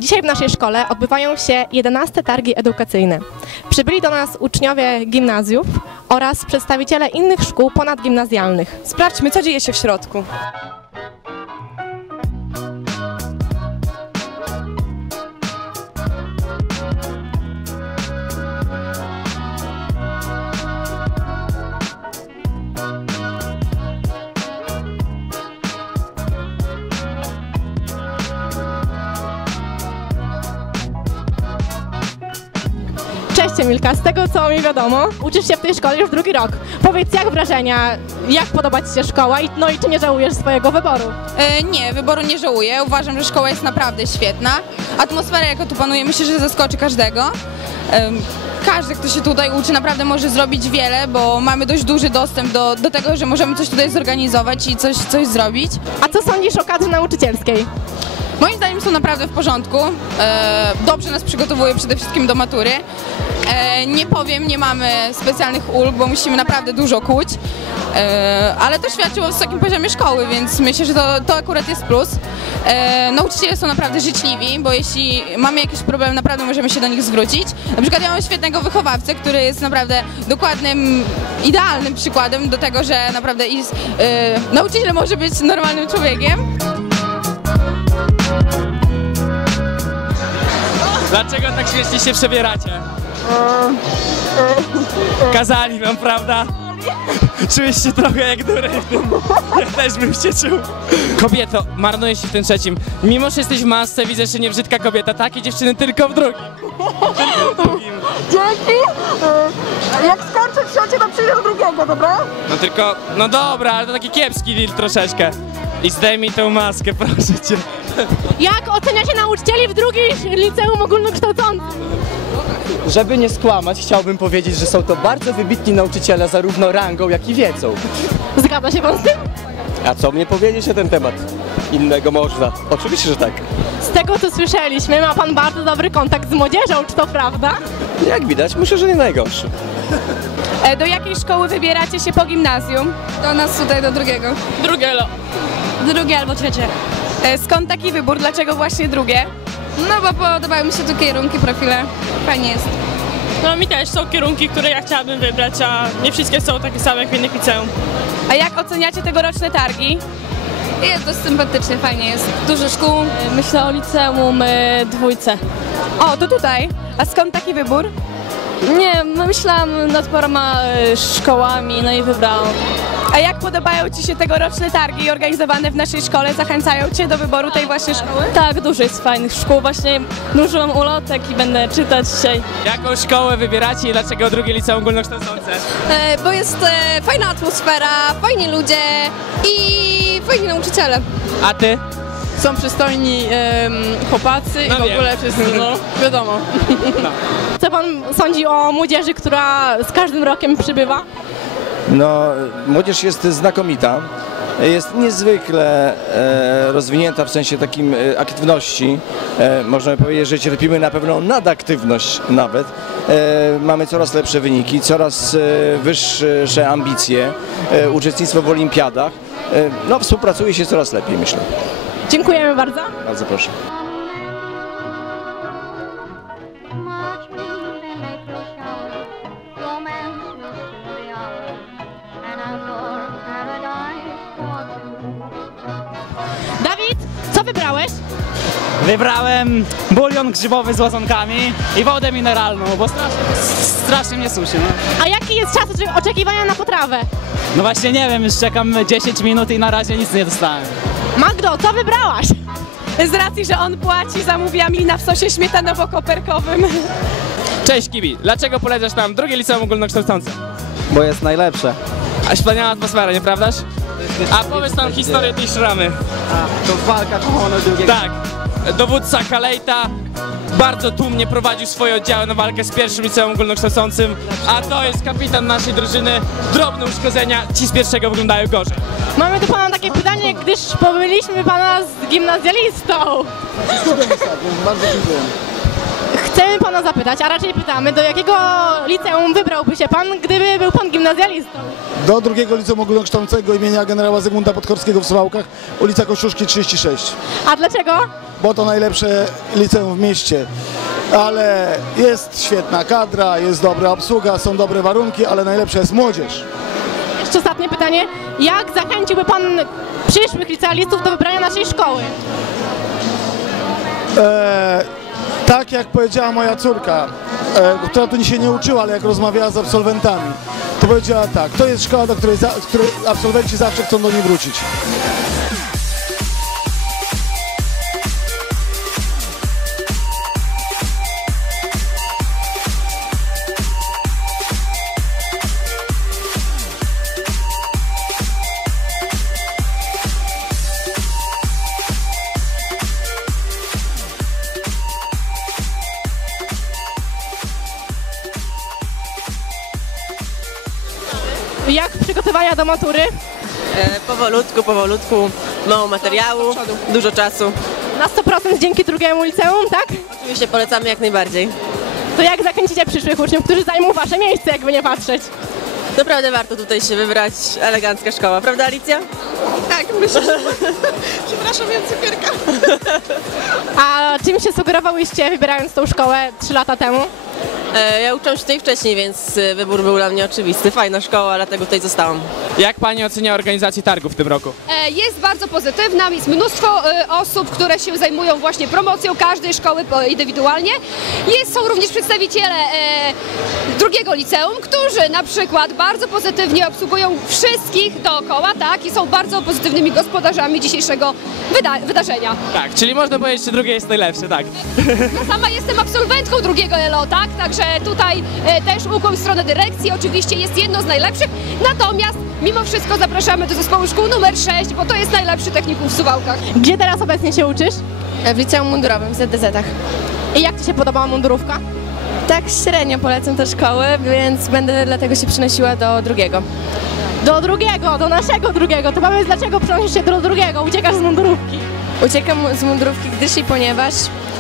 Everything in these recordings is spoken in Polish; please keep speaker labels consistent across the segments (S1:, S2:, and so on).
S1: Dzisiaj w naszej szkole odbywają się 11. targi edukacyjne. Przybyli do nas uczniowie gimnazjów oraz przedstawiciele innych szkół ponadgimnazjalnych.
S2: Sprawdźmy, co dzieje się w środku.
S1: Cześć Emilka, z tego co mi wiadomo, uczysz się w tej szkole już drugi rok. Powiedz, jak wrażenia, jak podoba Ci się szkoła i czy nie żałujesz swojego wyboru?
S3: Nie, wyboru nie żałuję. Uważam, że szkoła jest naprawdę świetna. Atmosfera, jaka tu panuje, myślę, że zaskoczy każdego. Każdy, kto się tutaj uczy, naprawdę może zrobić wiele, bo mamy dość duży dostęp do tego, że możemy coś tutaj zorganizować i coś zrobić.
S1: A co sądzisz o kadrze nauczycielskiej?
S3: Moim zdaniem są naprawdę w porządku. Dobrze nas przygotowuje przede wszystkim do matury. Nie powiem, nie mamy specjalnych ulg, bo musimy naprawdę dużo kuć, ale to świadczy o wysokim poziomie szkoły, więc myślę, że to akurat jest plus. Nauczyciele są naprawdę życzliwi, bo jeśli mamy jakiś problem, naprawdę możemy się do nich zwrócić. Na przykład ja mam świetnego wychowawcę, który jest naprawdę dokładnym, idealnym przykładem do tego, że naprawdę nauczyciel może być normalnym człowiekiem.
S4: Dlaczego tak śmiesznie się przebieracie? Kazali wam, prawda? Czułeś się trochę jak dureń. Ja też bym się czuł. Kobieto, marnujesz się w tym trzecim. Mimo, że jesteś w masce, widzę, że nie brzydka kobieta. Takie dziewczyny tylko w drugim. Tylko w drugim.
S2: Dzięki! Jak skończę trzecie, to przyjdę do drugiego, dobra?
S4: No tylko, no dobra, ale to taki kiepski deal troszeczkę. I zdejmij tą maskę, proszę cię.
S1: Jak oceniacie nauczycieli w drugim liceum ogólnokształcącym?
S5: Żeby nie skłamać, chciałbym powiedzieć, że są to bardzo wybitni nauczyciele zarówno rangą, jak i wiedzą.
S1: Zgadza się pan z tym?
S5: A co mnie powiedzieć na ten temat? Innego można. Oczywiście, że tak.
S1: Z tego co słyszeliśmy, ma pan bardzo dobry kontakt z młodzieżą, czy to prawda?
S5: Jak widać, myślę, że nie najgorszy.
S2: Do jakiej szkoły wybieracie się po gimnazjum?
S3: Do nas tutaj, do drugiego.
S2: Drugie albo trzecie. Skąd taki wybór? Dlaczego właśnie drugie?
S3: No bo podobają mi się tu kierunki, profile. Fajnie jest.
S6: No mi też są kierunki, które ja chciałabym wybrać, a nie wszystkie są takie same jak w innych liceum.
S2: A jak oceniacie tegoroczne targi?
S3: Jest dość sympatycznie, fajnie jest. Dużo szkół.
S6: Myślę o liceum dwójce.
S2: O, to tutaj. A skąd taki wybór?
S6: Nie, myślałam nad paroma szkołami, no i wybrałam.
S2: A jak podobają Ci się tegoroczne targi organizowane w naszej szkole? Zachęcają Cię do wyboru tej właśnie szkoły?
S6: Tak, dużo jest fajnych szkół, właśnie dużo mam ulotek i będę czytać dzisiaj.
S4: Jaką szkołę wybieracie i dlaczego drugie liceum ogólnokształcące?
S3: Bo jest fajna atmosfera, fajni ludzie i fajni nauczyciele.
S4: A ty?
S6: Są przystojni chłopacy
S4: No
S6: i w
S4: wiem.
S6: ogóle wszyscy, no wiadomo.
S1: Co pan sądzi o młodzieży, która z każdym rokiem przybywa?
S7: No, młodzież jest znakomita, jest niezwykle rozwinięta w sensie takim aktywności. Można powiedzieć, że cierpimy na pewną nadaktywność nawet. Mamy coraz lepsze wyniki, coraz wyższe ambicje, uczestnictwo w olimpiadach. No, współpracuje się coraz lepiej, myślę.
S1: Dziękujemy bardzo.
S7: Bardzo proszę.
S1: Dawid, co wybrałeś?
S8: Wybrałem bulion grzybowy z łazonkami i wodę mineralną, bo strasznie mnie suszy. No.
S1: A jaki jest czas oczekiwania na potrawę?
S8: No właśnie nie wiem, już czekam 10 minut i na razie nic nie dostałem.
S1: Magdo, co wybrałaś?
S2: Z racji, że on płaci, zamówiłam lina w sosie śmietanowo-koperkowym.
S4: Cześć Kibi, dlaczego polecasz nam drugie liceum ogólnokształcące?
S5: Bo jest najlepsze.
S4: A wspaniała atmosfera, nieprawdaż? A powiedz nam historię tej szramy.
S5: To walka kochana drugiego.
S4: Tak, dowódca Kalejta bardzo tłumnie prowadził swoje oddziały na walkę z pierwszym liceum ogólnokształcącym, a to jest kapitan naszej drużyny. Drobne uszkodzenia, ci z pierwszego wyglądają gorzej.
S1: Mamy do pana takie pytanie, gdyż pomyliliśmy pana z gimnazjalistą.
S7: Bardzo dziękuję.
S1: Chcemy pana zapytać, a raczej pytamy, do jakiego liceum wybrałby się pan, gdyby był pan gimnazjalistą?
S9: Do drugiego liceum ogólnokształcącego imienia generała Zygmunta Podkorskiego w Suwałkach, ulica Kościuszki 36.
S1: A dlaczego?
S9: bo to najlepsze liceum w mieście. Ale jest świetna kadra, jest dobra obsługa, są dobre warunki, ale najlepsza jest młodzież.
S1: Jeszcze ostatnie pytanie. Jak zachęciłby pan przyszłych licealistów do wybrania naszej szkoły?
S9: Tak jak powiedziała moja córka, która tu się nie uczyła, ale jak rozmawiała z absolwentami, to powiedziała tak, to jest szkoła, do której absolwenci zawsze chcą do niej wrócić.
S1: Jak przygotowania do matury?
S10: Powolutku, mało materiału, dużo czasu.
S1: Na 100% dzięki drugiemu liceum, tak?
S10: Oczywiście polecamy jak najbardziej.
S1: To jak zachęcicie przyszłych uczniów, którzy zajmą wasze miejsce, jakby nie patrzeć?
S10: Naprawdę warto tutaj się wybrać, elegancka szkoła, prawda Alicja?
S2: Tak, myślę, że... Przepraszam, ja cukierka.
S1: A czym się sugerowałyście, wybierając tą szkołę 3 lata temu?
S10: Ja uczyłam się tutaj wcześniej, więc wybór był dla mnie oczywisty. Fajna szkoła, dlatego tutaj zostałam.
S4: Jak pani ocenia organizację targów w tym roku?
S11: Jest bardzo pozytywna, jest mnóstwo osób, które się zajmują właśnie promocją każdej szkoły indywidualnie. Są również przedstawiciele drugiego liceum, którzy na przykład bardzo pozytywnie obsługują wszystkich dookoła, tak, i są bardzo pozytywnymi gospodarzami dzisiejszego wydarzenia.
S4: Tak, czyli można powiedzieć, że drugie jest najlepsze, tak.
S11: Ja sama jestem absolwentką drugiego ELO, tak, także tutaj też ukłon w stronę dyrekcji, oczywiście jest jedno z najlepszych, natomiast mimo wszystko zapraszamy do zespołu szkół numer 6, bo to jest najlepszy technikum w Suwałkach.
S1: Gdzie teraz obecnie się uczysz?
S2: W liceum mundurowym w ZDZ-ach.
S1: I jak ci się podobała mundurówka?
S2: Tak średnio polecam tę szkołę, więc będę dlatego się przenosiła do drugiego.
S1: Do drugiego, do naszego drugiego. To powiedz, dlaczego przenosisz się do drugiego, uciekasz z mundurówki?
S2: Uciekam z mundurówki, gdyż i ponieważ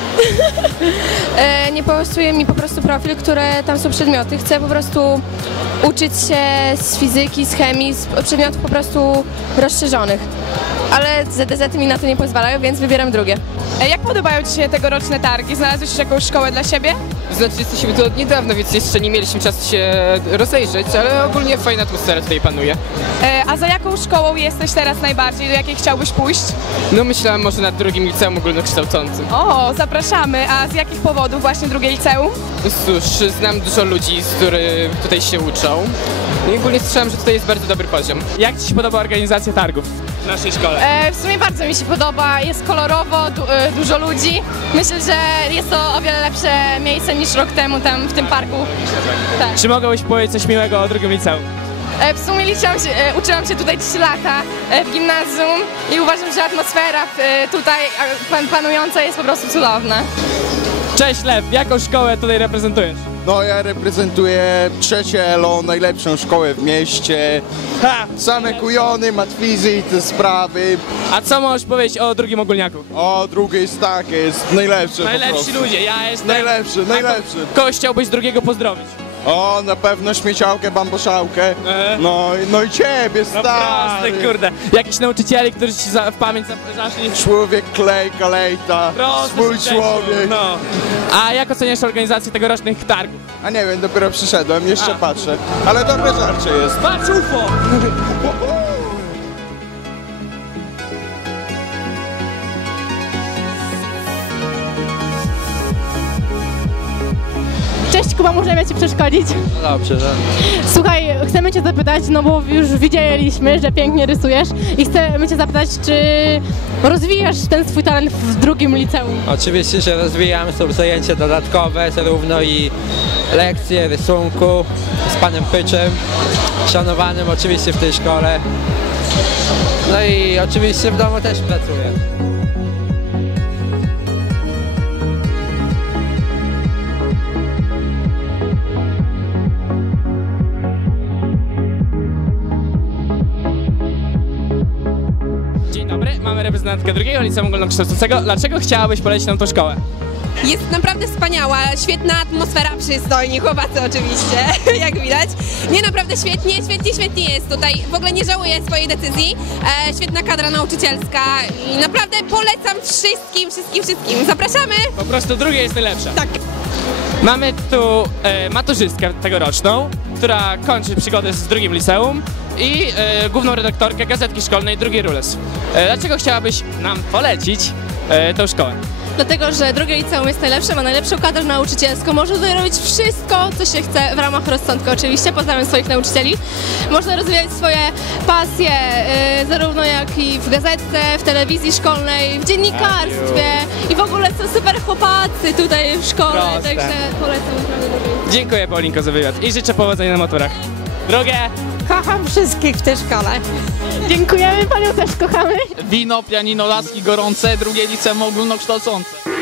S2: nie pasuje mi po prostu profil, które tam są przedmioty. Chcę po prostu uczyć się z fizyki, z chemii, z przedmiotów po prostu rozszerzonych. Ale ZDZ mi na to nie pozwalają, więc wybieram drugie.
S3: Jak podobają ci się tegoroczne targi? Znalazłeś jakąś szkołę dla siebie?
S12: Znaczy jesteśmy tu od niedawna, więc jeszcze nie mieliśmy czasu się rozejrzeć, ale ogólnie fajna atmosfera tutaj panuje.
S3: A za jaką szkołą jesteś teraz najbardziej? Do jakiej chciałbyś pójść?
S12: No myślałem może nad drugim liceum ogólnokształcącym.
S3: O, zapraszamy. A z jakich powodów właśnie drugie liceum?
S12: Cóż, znam dużo ludzi, którzy tutaj się uczą. No i ogólnie słyszałem, że tutaj jest bardzo dobry poziom.
S4: Jak ci się podoba organizacja targów w naszej szkole?
S1: W sumie bardzo mi się podoba, jest kolorowo, dużo ludzi. Myślę, że jest to o wiele lepsze miejsce niż rok temu tam w tym parku. Tak.
S4: Czy mogłabyś powiedzieć coś miłego o drugim liceum?
S1: W sumie uczyłam się tutaj 3 lata w gimnazjum i uważam, że atmosfera tutaj panująca jest po prostu cudowna.
S4: Cześć Lew, jaką szkołę tutaj reprezentujesz?
S13: No ja reprezentuję trzecie ELO, najlepszą szkołę w mieście. Same kujony, matwizy i te sprawy.
S4: A co możesz powiedzieć o drugim ogólniaku?
S13: O, drugie jest takie, jest najlepsze.
S4: Najlepsi ludzie, ja jestem...
S13: Najlepszy.
S4: Kogoś chciałbyś drugiego pozdrowić?
S13: O, na pewno śmieciałkę, bamboszałkę. No i ciebie,
S4: No
S13: stary.
S4: prosty, kurde. Jakichś nauczycieli, którzy ci w pamięć zaszli?
S13: Człowiek klejka, lejta, swój człowiek.
S4: No. A jak oceniasz organizację tegorocznych targów?
S13: A nie wiem, dopiero przyszedłem, jeszcze patrzę. Ale dobre żarcie jest.
S4: Patrz UFO!
S1: Cześć Kuba, możemy ci przeszkodzić?
S14: No dobrze, że...
S1: Słuchaj, chcemy cię zapytać, no bo już widzieliśmy, że pięknie rysujesz i chcemy cię zapytać, czy rozwijasz ten swój talent w drugim liceum?
S14: Oczywiście, że rozwijam, są zajęcia dodatkowe, zarówno i lekcje rysunku z panem Pyczem, szanowanym oczywiście w tej szkole. No i oczywiście w domu też pracuję.
S4: Dzień dobry, mamy reprezentantkę drugiego liceum ogólnokształcącego. Dlaczego chciałabyś polecić nam tą szkołę?
S15: Jest naprawdę wspaniała, świetna atmosfera, przystojni chłopacy oczywiście, jak widać. Nie, naprawdę świetnie jest tutaj. W ogóle nie żałuję swojej decyzji. Świetna kadra nauczycielska i naprawdę polecam wszystkim. Zapraszamy!
S4: Po prostu drugie jest najlepsze.
S15: Tak.
S4: Mamy tu maturzystkę tegoroczną, która kończy przygodę z drugim liceum i główną redaktorkę Gazetki Szkolnej Drugi Rules. Dlaczego chciałabyś nam polecić tą szkołę?
S1: Dlatego, że drugie liceum jest najlepsze, ma najlepszą kadrę nauczycielską, może tutaj robić wszystko, co się chce w ramach rozsądku oczywiście, pozdrawiam swoich nauczycieli. Można rozwijać swoje pasje, zarówno jak i w gazetce, w telewizji szkolnej, w dziennikarstwie i w ogóle są super chłopacy tutaj w szkole, także polecam naprawdę drugie.
S4: Dziękuję, Paulinko, za wywiad i życzę powodzenia na maturach. Drugie!
S16: Kocham wszystkich w tej szkole.
S1: Dziękujemy, panią też kochamy.
S8: Wino, pianino, laski gorące, drugie liceum ogólnokształcące.